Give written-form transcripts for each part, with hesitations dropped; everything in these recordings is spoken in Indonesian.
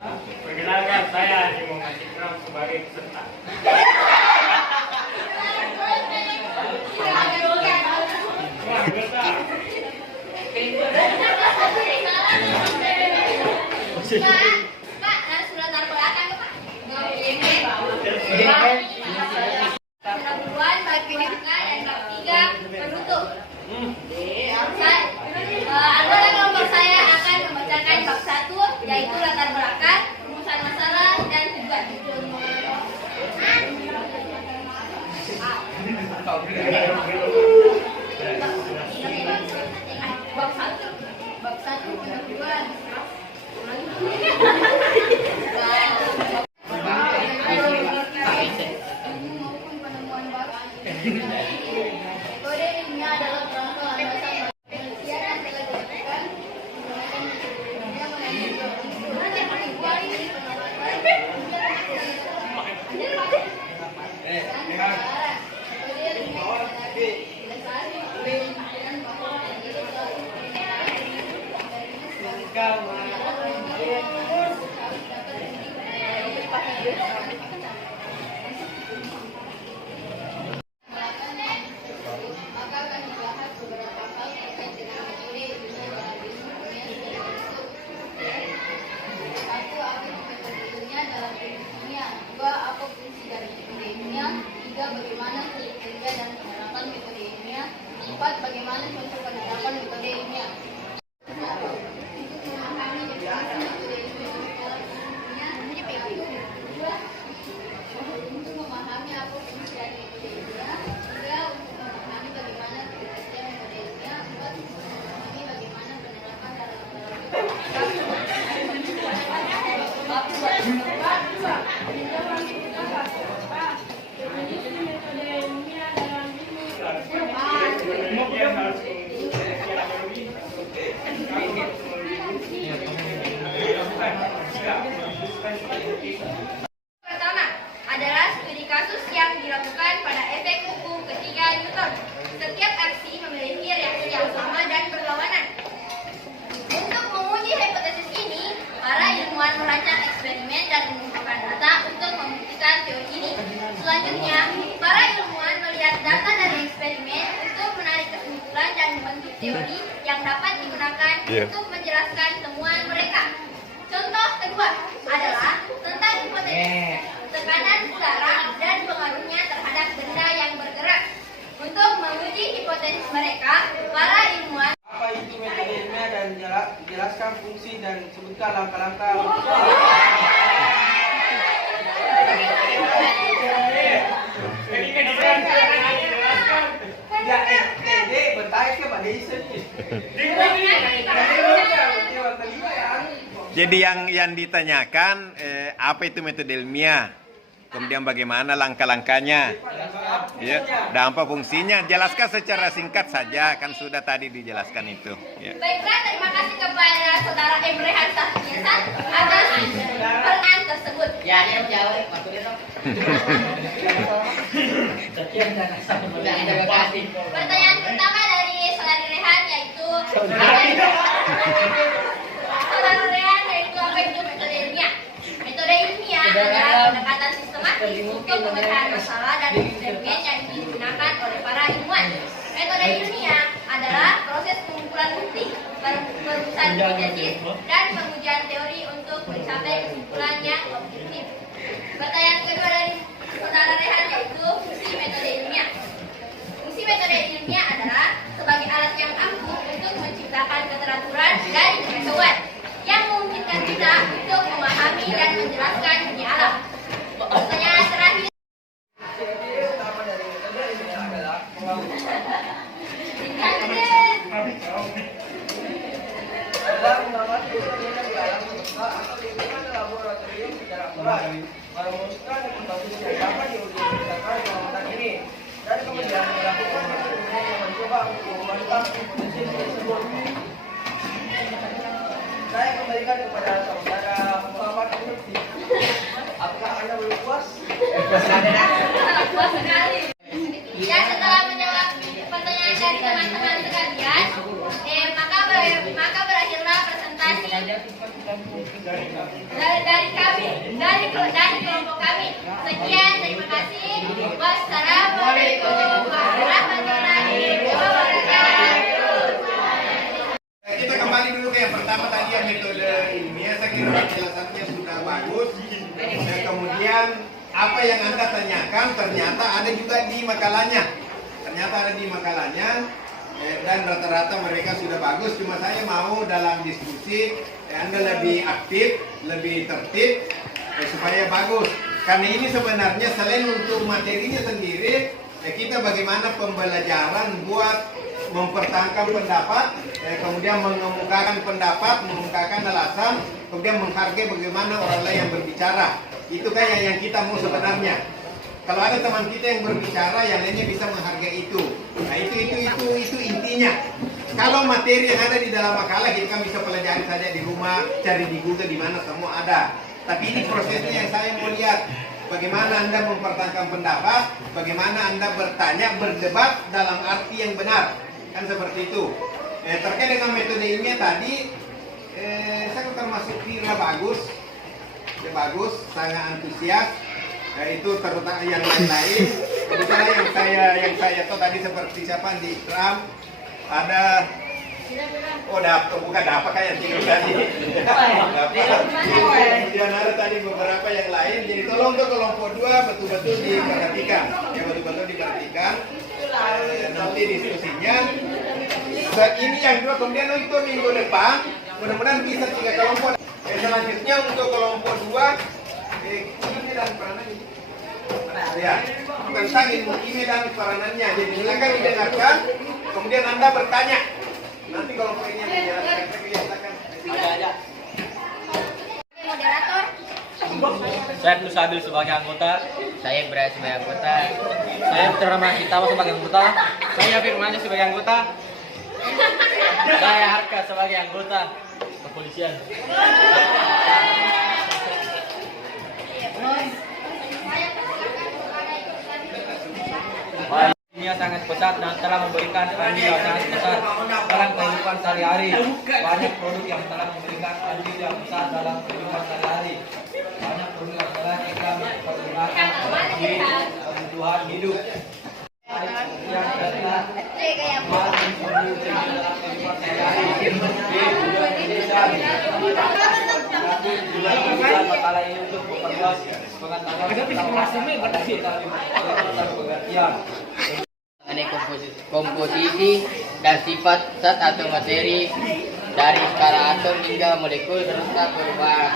Perkenalkan, saya Haji Muhammad Ikram sebagai peserta. Pak, sudah taruh belakang Pak. Sudah buruan, bab kedua dan bab 3 penutup. Anggota kelompok saya akan membacakan bab 1, yaitu latar belakang, rumusan masalah, dan tujuan. Bab 1 penutupan. Metode ilmiah adalah kerangka landasan penelitian yang telah dilakukan bagaimana kerja dan penerapan metode ilmiah. 4. Bagaimana contoh penerapan metode ilmiah. Untuk memahami apa fungsi dari metode ilmiah. 3. Untuk memahami bagaimana kerja metode ilmiah. 4. Untuk memahami bagaimana penerapan dalam Pertama adalah studi kasus yang dilakukan pada efek hukum ketiga Newton. Setiap aksi memiliki reaksi yang sama dan berlawanan. Untuk menguji hipotesis ini, para ilmuwan merancang eksperimen dan mengumpulkan data untuk membuktikan teori ini. Selanjutnya, para ilmuwan melihat data dari eksperimen untuk menarik kesimpulan dan membentuk teori yang dapat digunakan untuk menjelaskan temuan mereka. Contoh kedua adalah tentang hipotesis tekanan udara dan pengaruhnya terhadap benda yang bergerak. Untuk menguji hipotesis mereka, para ilmuwan apa itu metode ilmiah dan jelaskan fungsi dan sebutkan langkah-langkah. Jadi yang ditanyakan apa itu metode ilmiah, kemudian bagaimana langkah-langkahnya, ya, dan apa fungsinya. Jelaskan secara singkat saja, kan sudah tadi dijelaskan itu. Ya. Baiklah, terima kasih kepada Saudara Emre Hansah atas pertanyaan tersebut. Ya, dia menjawab. Pertanyaan pertama dari Saudara Rehan yaitu apa itu metode ilmiah? Metode ilmiah adalah pendekatan sistematis untuk pemecahan masalah dan eksperimen yang digunakan oleh para ilmuwan. Metode ilmiah adalah proses pengumpulan bukti, perumusan hipotesis, dan pengujian teori untuk mencapai kesimpulan yang objektif. Pertanyaan kedua dari Saudara Rehan yaitu fungsi metode ilmiah. Fungsi metode ilmiah adalah sebagai alat yang ampuh untuk menciptakan keteraturan dan pengetahuan yang memungkinkan kita untuk memahami dan menjelaskan dunia alam. Pertanyaan terakhir. Adalah mengamati fenomena di alam semesta atau lingkungan laboratorium secara akurat, merumuskan hipotesis yang dapat diuji-ujikan pengamatan ini, dan kemudian melakukan eksperimen yang mencoba untuk membantah hipotesis tersebut. Saya kembalikan kepada saudara Muhammad Lutfi. Apakah Anda belum puas? Puas sekali. Dan setelah menjawab pertanyaan dari teman-teman sekalian, maka berakhirlah presentasi dari kelompok kami. Sekian, terima kasih. Wassalamualaikum warahmatullahi wabarakatuh. Kita kembali dulu ke yang pertama tadi, yang metode ilmiah. Saya kira penjelasannya sudah bagus. Dan kemudian apa yang Anda tanyakan ternyata ada juga di makalahnya. Dan rata-rata mereka sudah bagus. Cuma saya mau dalam diskusi Anda lebih aktif, lebih tertib supaya bagus. Karena ini sebenarnya selain untuk materinya sendiri, kita bagaimana pembelajaran buat mempertahankan pendapat, kemudian mengemukakan pendapat, mengemukakan alasan, kemudian menghargai bagaimana orang lain yang berbicara. Itu kayak yang kita mau sebenarnya. Kalau ada teman kita yang berbicara, yang lainnya bisa menghargai itu. Nah itu intinya. Kalau materi yang ada di dalam makalah kita kan bisa pelajari saja di rumah, cari di Google, di mana semua ada. Tapi ini prosesnya yang saya mau lihat. Bagaimana Anda mempertahankan pendapat, bagaimana Anda bertanya, berdebat dalam arti yang benar. Kan seperti itu. Terkait dengan metode ilmiah tadi, saya termasuk kira bagus, sangat antusias. Itu terutama yang lain-lain. Kebetulan yang saya tahu tadi seperti siapa di Ikram, ada bukan apa kayak tidur tadi. Kemudian ada tadi beberapa yang lain. Jadi tolong untuk kelompok 2 betul-betul diperhatikan. Nanti diskusinya. Ini yang 2, kemudian itu minggu depan mudah-mudahan bisa 3 kelompok. Selanjutnya untuk kelompok 2 ini dan peranannya. Ya, tentang ilmu ini dan peranannya. Jadi silakan didengarkan, kemudian Anda bertanya. Nanti kalau poinnya dijelaskan, saya kelihatan. Moderator. Saya Abdul Sabil sebagai anggota. Saya Ibrahim sebagai anggota. Saya Putra Mahitawa sebagai anggota. Saya Firman sebagai anggota. Saya Harka sebagai anggota kepolisian. Ilmiah sangat pesat dan telah memberikan andil yang sangat besar dalam kehidupan sehari-hari. Banyak produk yang telah memberikan andil yang besar dalam kehidupan sehari-hari. Banyak produk yang telah kita pergunakan bagi kebutuhan hidup. Yang telah makalah ini untuk memperluas pengetahuan Mengenai komposisi dan sifat zat atau materi dari skala atom hingga molekul serta perubahan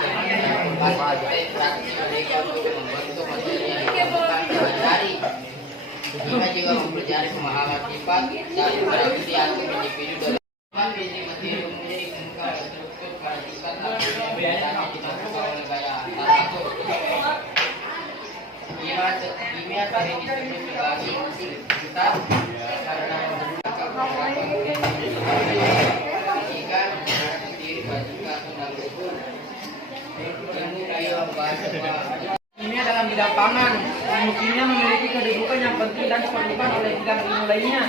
interaksi molekul untuk membentuk materi yang ditemukan sehari-hari. Kita juga mempelajari pemahaman sifat dan interaksi atom individu dalam biji materi menjadi permukaan struktur partikel atau yang ditentukan oleh gaya antar atom. Kimia sering disebut sebagai kita karena menggunakan jika sendiri partikel dan ukur. Ilmu daya membahas Kimia dalam bidang pangan. Ilmu kimia memiliki kedudukan yang penting dan diperlukan oleh bidang ilmu lainnya.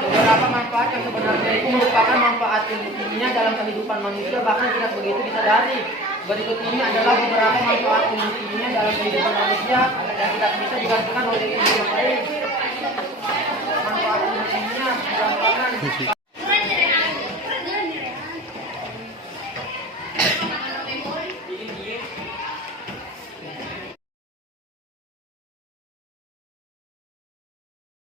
Beberapa manfaat yang sebenarnya itu merupakan manfaat ilmu kimia dalam kehidupan manusia bahkan tidak begitu disadari. Berikut ini adalah beberapa manfaat ilmu kimia dalam kehidupan manusia yang tidak bisa digantikan oleh ilmu yang lain. Manfaat ilmu kimia dalam pangan.